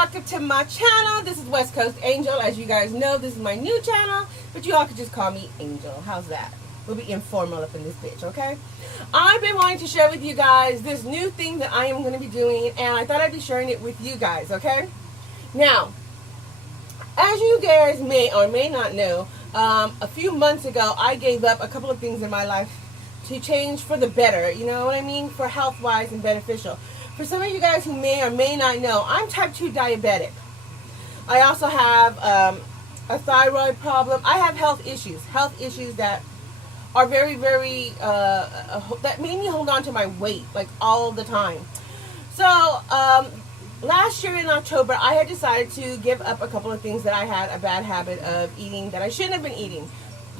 welcome to my channel. This is West Coast Angel. As you guys know, this is my new channel, but you all could just call me Angel. How's that? We'll be informal up in this bitch, okay? I've been wanting to share with you guys this new thing that I am going to be doing, and I thought I'd be sharing it with you guys, okay? Now, as you guys may or may not know, a few months ago, I gave up a couple of things in my life to change for the better, you know what I mean? For health-wise and beneficial. For some of you guys who may or may not know, I'm type 2 diabetic. I also have a thyroid problem. I have health issues that are very, very, that made me hold on to my weight, like, all the time. So, last year in October, I had decided to give up a couple of things that I had a bad habit of eating that I shouldn't have been eating,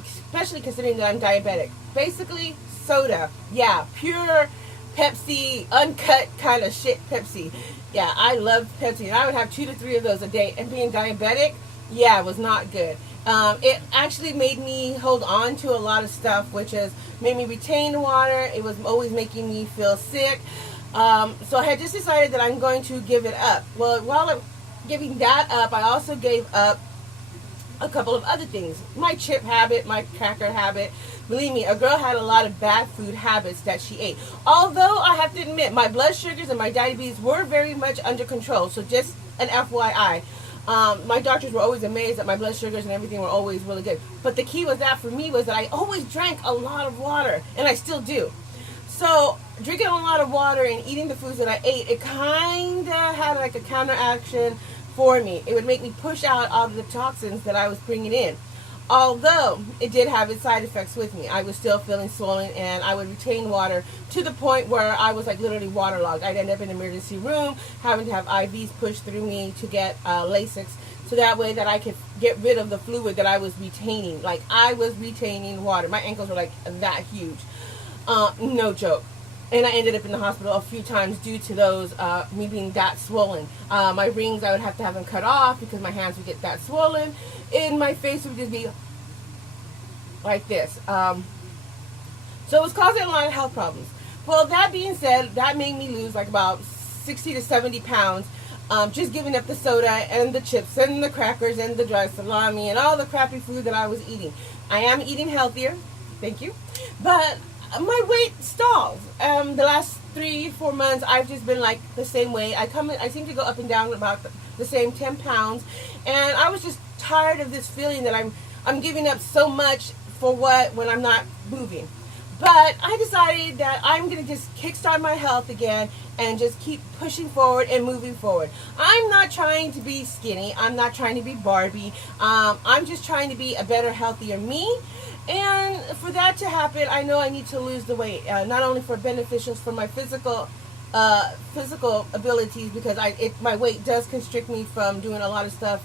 especially considering that I'm diabetic. Basically, soda. Yeah, pure Pepsi, uncut kind of shit Pepsi. Yeah, I love Pepsi, and I would have 2 to 3 of those a day. And being diabetic, yeah, it was not good. It actually made me hold on to a lot of stuff, which has made me retain water. It was always making me feel sick. So I had just decided that I'm going to give it up. Well, while I'm giving that up, I also gave up a couple of other things. My chip habit, my cracker habit. Believe me, a girl had a lot of bad food habits that she ate. Although I have to admit, my blood sugars and my diabetes were very much under control. So just an FYI. My doctors were always amazed that my blood sugars and everything were always really good. But the key was that for me was that I always drank a lot of water. And I still do. So drinking a lot of water and eating the foods that I ate, it kind of had like a counteraction for me. It would make me push out all of the toxins that I was bringing in. Although it did have its side effects with me. I was still feeling swollen, and I would retain water to the point where I was like literally waterlogged. I'd end up in the emergency room having to have IVs pushed through me to get Lasix, so that way that I could get rid of the fluid that I was retaining. Like, I was retaining water. My ankles were like that huge. No joke. And I ended up in the hospital a few times due to those, me being that swollen. My rings, I would have to have them cut off because my hands would get that swollen. And my face would just be like this. So it was causing a lot of health problems. Well, that being said, that made me lose like about 60 to 70 pounds. Just giving up the soda and the chips and the crackers and the dry salami and all the crappy food that I was eating. I am eating healthier. Thank you. But my weight stalls. The last 3-4 months, I've just been like the same way. I seem to go up and down about the same 10 pounds, and I was just tired of this feeling that I'm giving up so much for what when I'm not moving. But I decided that I'm going to just kickstart my health again and just keep pushing forward and moving forward. I'm not trying to be skinny. I'm not trying to be Barbie. I'm just trying to be a better, healthier me. And for that to happen, I know I need to lose the weight, not only for beneficials for my physical abilities, because my weight does constrict me from doing a lot of stuff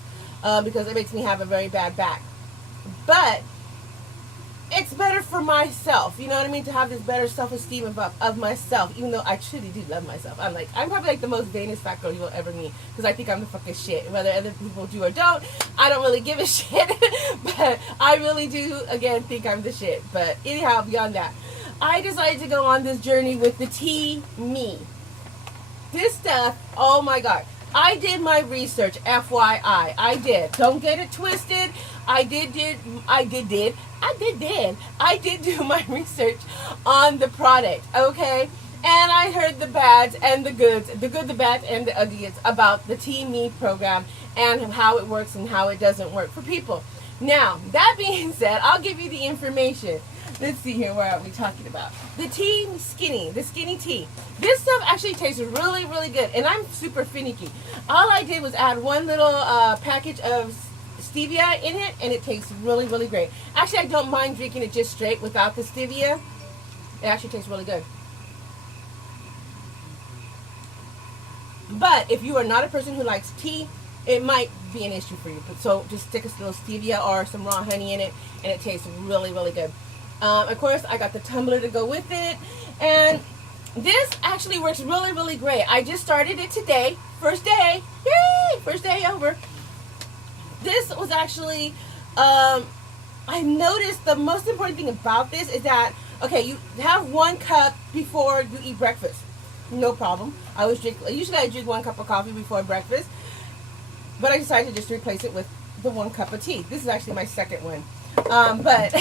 because it makes me have a very bad back. But it's better for myself, you know what I mean, to have this better self-esteem of myself, even though I truly do love myself. I'm probably like the most vainest fat girl you'll ever meet, because I think I'm the fucking shit. Whether other people do or don't, I don't really give a shit, but I really do, again, think I'm the shit. But anyhow, beyond that, I decided to go on this journey with the Teami. This stuff, oh my god. I did my research, FYI. I did. Don't get it twisted. I did do my research on the product, okay? And I heard the bads and the goods, the good, the bad, and the uglies about the Teami program and how it works and how it doesn't work for people. Now, that being said, I'll give you the information. Let's see here, where are we talking about? The tea skinny, the skinny tea. This stuff actually tastes really, really good, and I'm super finicky. All I did was add one little package of stevia in it, and it tastes really, really great. Actually, I don't mind drinking it just straight without the stevia. It actually tastes really good. But if you are not a person who likes tea, it might be an issue for you. So just stick a little stevia or some raw honey in it, and it tastes really, really good. Of course, I got the tumbler to go with it, and this actually works really, really great. I just started it today, first day, yay, first day over. This was actually, I noticed the most important thing about this is that, okay, you have 1 cup before you eat breakfast. No problem. Usually I drink 1 cup of coffee before breakfast. but I decided to just replace it with the 1 cup of tea. This is actually my second one, but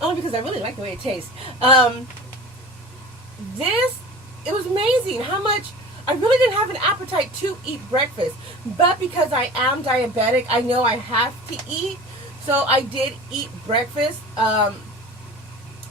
only because I really like the way it tastes. It was amazing how much I really didn't have an appetite to eat breakfast, but because I am diabetic, I know I have to eat, so I did eat breakfast.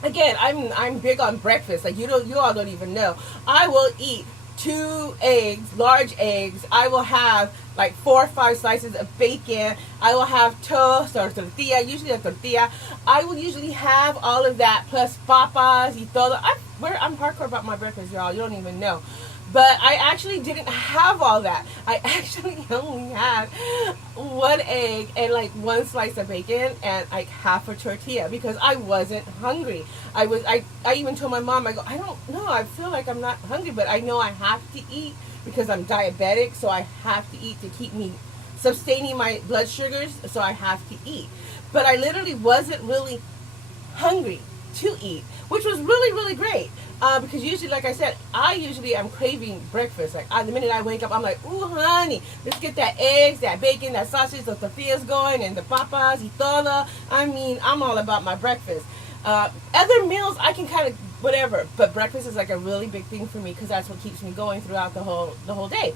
Again, I'm big on breakfast. Like you all don't even know. I will eat 2 eggs, large eggs. I will have like 4 or 5 slices of bacon. I will have toast or tortilla, usually a tortilla. I will usually have all of that plus papas y todo. I'm hardcore about my breakfast, y'all. You don't even know. But I actually didn't have all that. I actually only had 1 egg and like 1 slice of bacon and like half a tortilla because I wasn't hungry. I even told my mom, I go, I don't know, I feel like I'm not hungry, but I know I have to eat because I'm diabetic, so I have to eat to keep me sustaining my blood sugars, so I have to eat. But I literally wasn't really hungry to eat, which was really, really great. Because usually, like I said, I usually am craving breakfast. Like the minute I wake up, I'm like, ooh, honey, let's get that eggs, that bacon, that sausage, the tortillas going, and the papas y todo. I mean, I'm all about my breakfast. Other meals, I can kind of whatever, but breakfast is like a really big thing for me because that's what keeps me going throughout the whole day.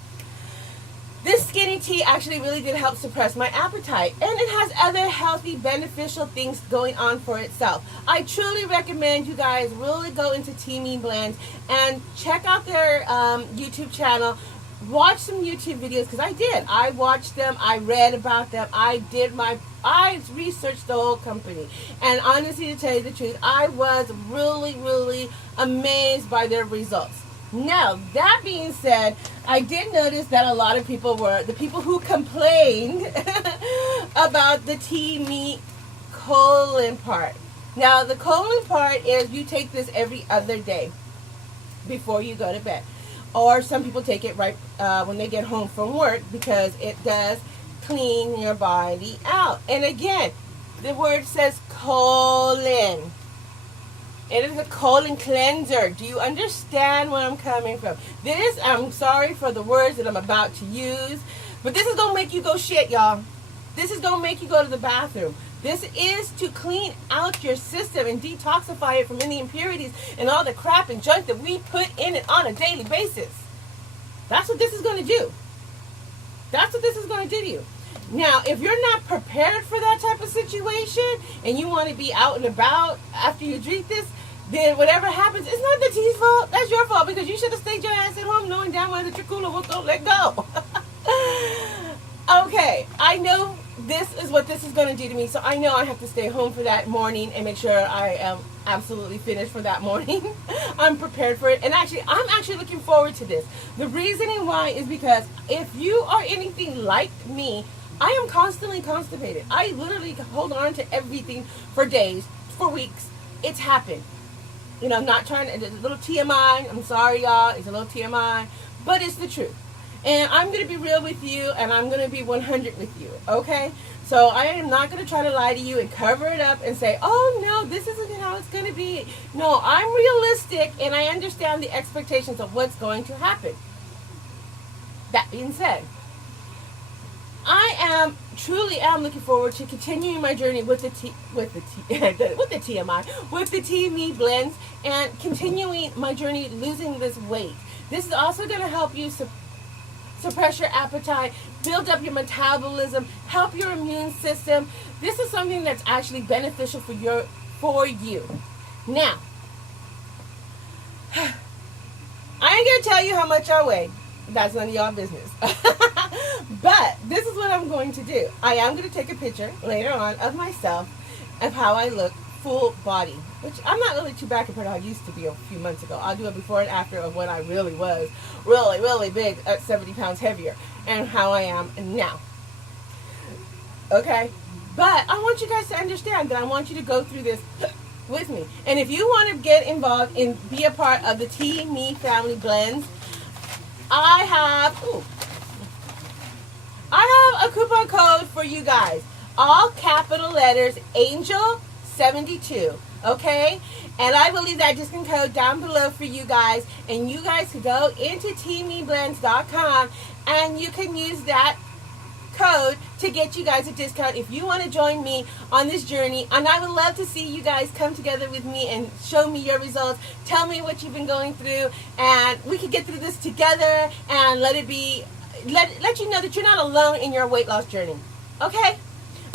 This skinny tea actually really did help suppress my appetite, and it has other healthy, beneficial things going on for itself. I truly recommend you guys really go into Teami Blends and check out their YouTube channel. Watch some YouTube videos because I did. I watched them. I read about them. I researched the whole company, and honestly, to tell you the truth, I was really, really amazed by their results. Now, that being said, I did notice that a lot of people were the people who complained about the Teami colon part. Now, the colon part is you take this every other day before you go to bed. Or some people take it right when they get home from work because it does clean your body out. And again, the word says colon. It is a colon cleanser. Do you understand where I'm coming from? I'm sorry for the words that I'm about to use, but this is going to make you go shit, y'all. This is going to make you go to the bathroom. This is to clean out your system and detoxify it from any impurities and all the crap and junk that we put in it on a daily basis. That's what this is going to do. That's what this is going to do to you. Now, if you're not prepared for that type of situation and you want to be out and about after you drink this, then whatever happens, it's not the tea's fault. That's your fault because you should have stayed your ass at home knowing damn well that your cooler will go let go. Okay, I know this is what this is going to do to me, so I know I have to stay home for that morning and make sure I am absolutely finished for that morning. I'm prepared for it, and I'm actually looking forward to this. The reasoning why is because if you are anything like me, I am constantly constipated. I literally hold on to everything for days, for weeks. It's happened. You know, not trying to, it's a little TMI. I'm sorry, y'all. It's a little TMI. But it's the truth. And I'm going to be real with you, and I'm going to be 100 with you, okay? So I am not going to try to lie to you and cover it up and say, oh, no, this isn't how it's going to be. No, I'm realistic, and I understand the expectations of what's going to happen. That being said, I truly am looking forward to continuing my journey with the Teami Blends and continuing my journey losing this weight. This is also going to help you suppress your appetite, build up your metabolism, help your immune system. This is something that's actually beneficial for you. Now, I ain't going to tell you how much I weigh. That's none of y'all business. But this is what I'm going to do. I am going to take a picture later on of myself, of how I look full body, which I'm not really too bad compared to how I used to be a few months ago. I'll do a before and after of when I really was really, really big at 70 pounds heavier and how I am now. Okay? But I want you guys to understand that I want you to go through this with me. And if you want to get involved and be a part of the Teami Family Blends, I have a coupon code for you guys. All capital letters, Angel72, okay? And I will leave that discount code down below for you guys. And you guys can go into TeamiBlends.com and you can use that code to get you guys a discount if you want to join me on this journey. And I would love to see you guys come together with me and show me your results. Tell me what you've been going through, and we can get through this together and let you know that you're not alone in your weight loss journey. Okay?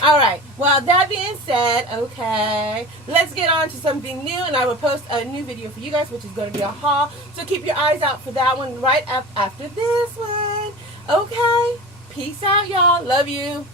All right. Well, that being said, okay, let's get on to something new, and I will post a new video for you guys, which is going to be a haul. So keep your eyes out for that one right up after this one. Okay? Peace out, y'all. Love you.